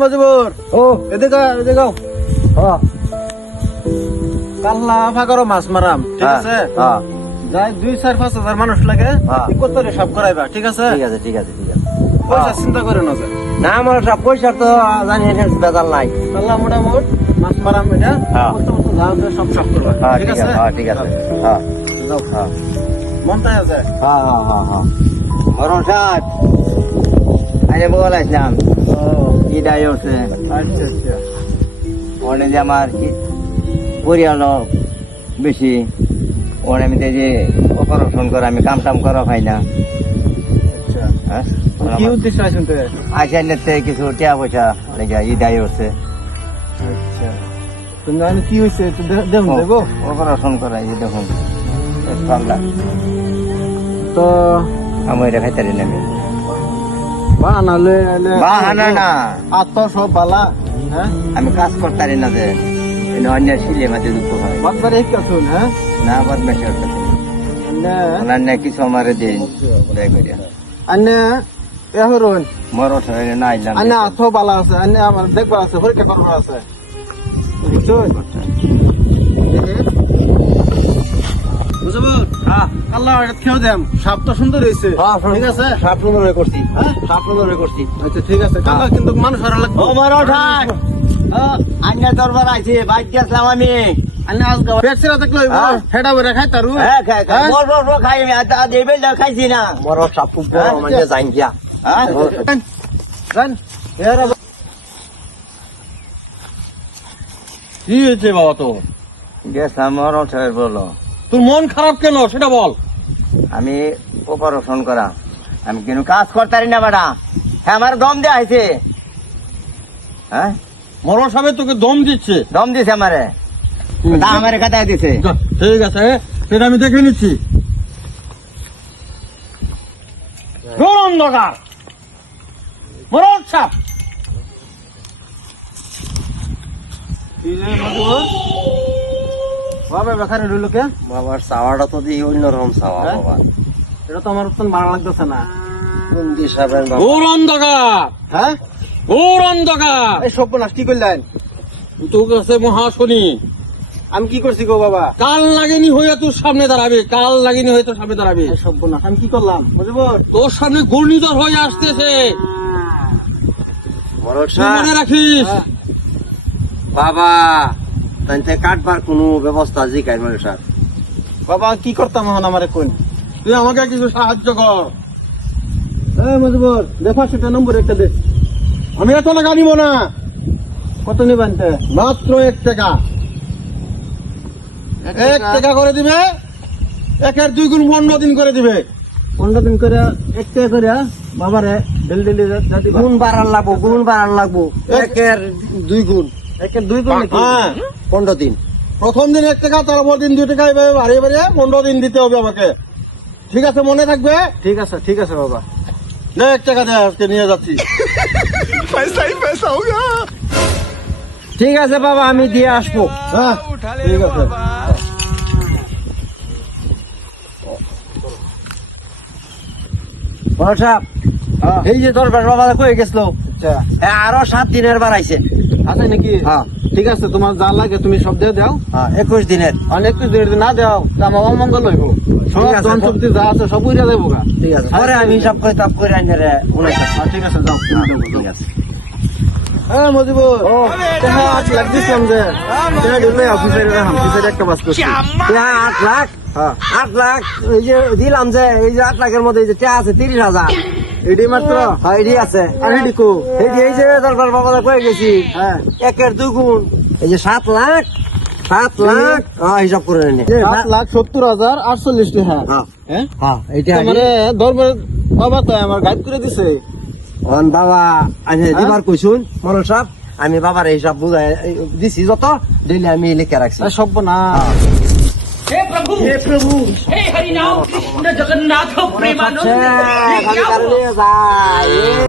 মজিবুর ও এদিকে এদিকে হ্যাঁ কাল্লা ফাঁকারো মাছ মারাম ঠিক আছে হ্যাঁ যাই 2-4-5 হাজার মানুষ লাগে হ্যাঁ। কি করতে সব করাইবা ঠিক আছে ঠিক আছে ঠিক আছে ঠিক আছে পয়সা চিন্তা করে না যে। না আমার সব পয়সা তো জানি বেজাল নাই কাল্লা মোটামুটি মাছ মারাম এটা হ্যাঁ। করতে করতে যাও যে সব সব করবা হ্যাঁ ঠিক ঠিক আছে আছে হ্যাঁ ঠিক আছে হ্যাঁ যাও হ্যাঁ মনটাই আছে হ্যাঁ হ্যাঁ হ্যাঁ বরং সাত আরে বল আসলাম ও ইদাই হচ্ছে আচ্ছা আচ্ছা অনেক যে আমার পরিয়াল বেশি অনেক যে অপারেশন করে আমি কাম টাম করা পাই না আচ্ছা হ্যাঁ কি উদ্দেশ্য আছেন তো আইসাইনেতে কিছু টাকা পয়সা লেগে ইদাই হচ্ছে আচ্ছা তুমি জানি কি হয়েছে একটু দেখুন দেবো অপারেশন করা এই দেখুন ঠান্ডা তো আমি এটা খাইতারি না আমি বানালে বাহানা না আত্ম সব বালা হ্যাঁ আমি কাজ করতারি না যে অন্য সিলে মাঝে দুঃখ হয় বাদবারে এক কাছুন হ্যাঁ না বাদ মেশে না অন্যান্য কিছু আমার দিন দেয় করিয়া আন্নে এহরুন মর শরীরে না আইলাম আন্নে আত্ম বালা আছে আন্নে আমার দেখবার আছে পরীক্ষা করবার আছে বুঝছুন বুঝবো হ্যাঁ আল্লাহ এটা খেয়ে দেম সাপ তো সুন্দর হয়েছে ঠিক আছে সাপ সুন্দর হয়ে করছি হ্যাঁ সাপ সুন্দর হয়ে করছি আচ্ছা ঠিক আছে কাকা কিন্তু মানুষ হারা লাগবে ও মর ঠাক আইনা দরবার আইছে বাইক গেছিলাম আমি আন্নে আজ গাওয়া পেট সিরা দেখলে হ্যাঁ। হেডা বেরা খাই তারু হ্যাঁ খাই খাই হ্যাঁ? মর মর খাই আমি আতা দেবে না খাইছি না মর সাপ খুব বড় মানে যাইন গিয়া হ্যাঁ রান এরা কি হয়েছে বাবা তো গেছিলাম মর ঠাক বলো তোর মন খারাপ কেন সেটা বল। আমি অপারেশন করা আমি কেন কাজ করতারি না বেটা হ্যাঁ আমার দম দেয়া হয়েছে হ্যাঁ মরণ সাহেব তোকে দম দিচ্ছে। দম দিছে আমারে তা আমারে কাটায় দিছে যা, ঠিক আছে সেটা আমি দেখে নিচ্ছি। অন্ধকার মরণ সাপ বাবা বেখানে রইল কে বাবার চাওয়াটা তো দিয়ে অন্যরকম চাওয়া হ্যাঁ? বাবা এটা তো আমার উত্তম ভালো লাগতেছে না কোন দিশাবেন বাবা ঘোর অন্ধকার হ্যাঁ ঘোর অন্ধকার এই সর্বনাশ কি করলেন তোর কাছে মহাশনি আমি কি করছি গো বাবা কাল লাগেনি হয়ে তোর সামনে দাঁড়াবে, কাল লাগেনি হয়ে তোর সামনে দাঁড়াবে। এই সর্বনাশ আমি কি করলাম বুঝবো তোর সামনে ঘূর্ণিঝড় হয়ে আসতেছে, তুই মনে রাখিস। হ্যাঁ। বাবা তাইতে কাটবার কোনো ব্যবস্থা জিকাই মানে স্যার বাবা কি করতাম এখন আমারে কোন তুই আমাকে কিছু সাহায্য কর। এই মজবুর দেখো সেটা নম্বর একটা দে আমি এত টাকা নিব না, কত নিবেন তে মাত্র 1 টাকা। 1 টাকা করে দিবে, 1-এর 2 গুণ 15 দিন করে দিবে। 15 দিন করে 1 টাকা করে বাবারে ডেলি যাতি গুণ বাড়ার লাগবো গুণ বাড়ার লাগবো একের 2 গুণ একের 2 গুণ নাকি হ্যাঁ 15 দিন প্রথম দিন 1 টাকা, তারপর দিন 2 টাকা, এভাবে বাড়িয়ে বাড়িয়ে 15 দিন দিতে হবে আমাকে। ঠিক আছে, মনে থাকবে। ঠিক আছে বাবা দে 1 টাকা দে, আজকে নিয়ে যাচ্ছি। ঠিক আছে বাবা আমি দিয়ে আসবো হ্যাঁ ঠিক আছে। বড় সাহেব হ্যাঁ এই যে দরবার বাবা কয়ে গেছিল আচ্ছা আরো 7 দিনের বাড়াইছে আছে নাকি হ্যাঁ ঠিক আছে তোমার যা লাগে তুমি সব দিয়ে দাও হ্যাঁ 21 দিনের অনেক কিছু যদি না দাও তা আমার অমঙ্গল হইব সব ঠিক আছে, ধন সম্পত্তি যা আছে সব উড়ে যাবো গা ঠিক আছে পরে আমি হিসাব করে তাপ করে আইনে রে ঠিক আছে যাও ঠিক আছে হ্যাঁ মজিবুর ও টাকা 8 লাখ দিছিলাম যে টাকা দিলে অফিসারে রাখলাম অফিসারে একটা বাস করছি 8 লাখ হ্যাঁ 8 লাখ এই যে দিলাম যে এই যে 8 লাখের মধ্যে এই যে টাকা আছে 30,000 এডি মাত্র হ্যাঁ এটি আছে আর এডিকো এই যে দরবার বাবা কয়ে গেছি হ্যাঁ 1-এর 2 গুণ এই যে 7 লাখ হ্যাঁ হিসাব করে নে 7,70,048 টাকা হ্যাঁ হ্যাঁ হ্যাঁ এইটা মানে দরবার বাবা তো আমার গাইড করে দিছে অন বাবা আমি দিবার কইছুন মনোজ সাহেব আমি বাবার হিসাব বুঝাই দিছি যত ডেইলি আমি লিখে রাখছি সব না हे प्रभु हे हरि नाम कृष्ण जगन्नाथ प्रेमानंद খালি কারণে যায়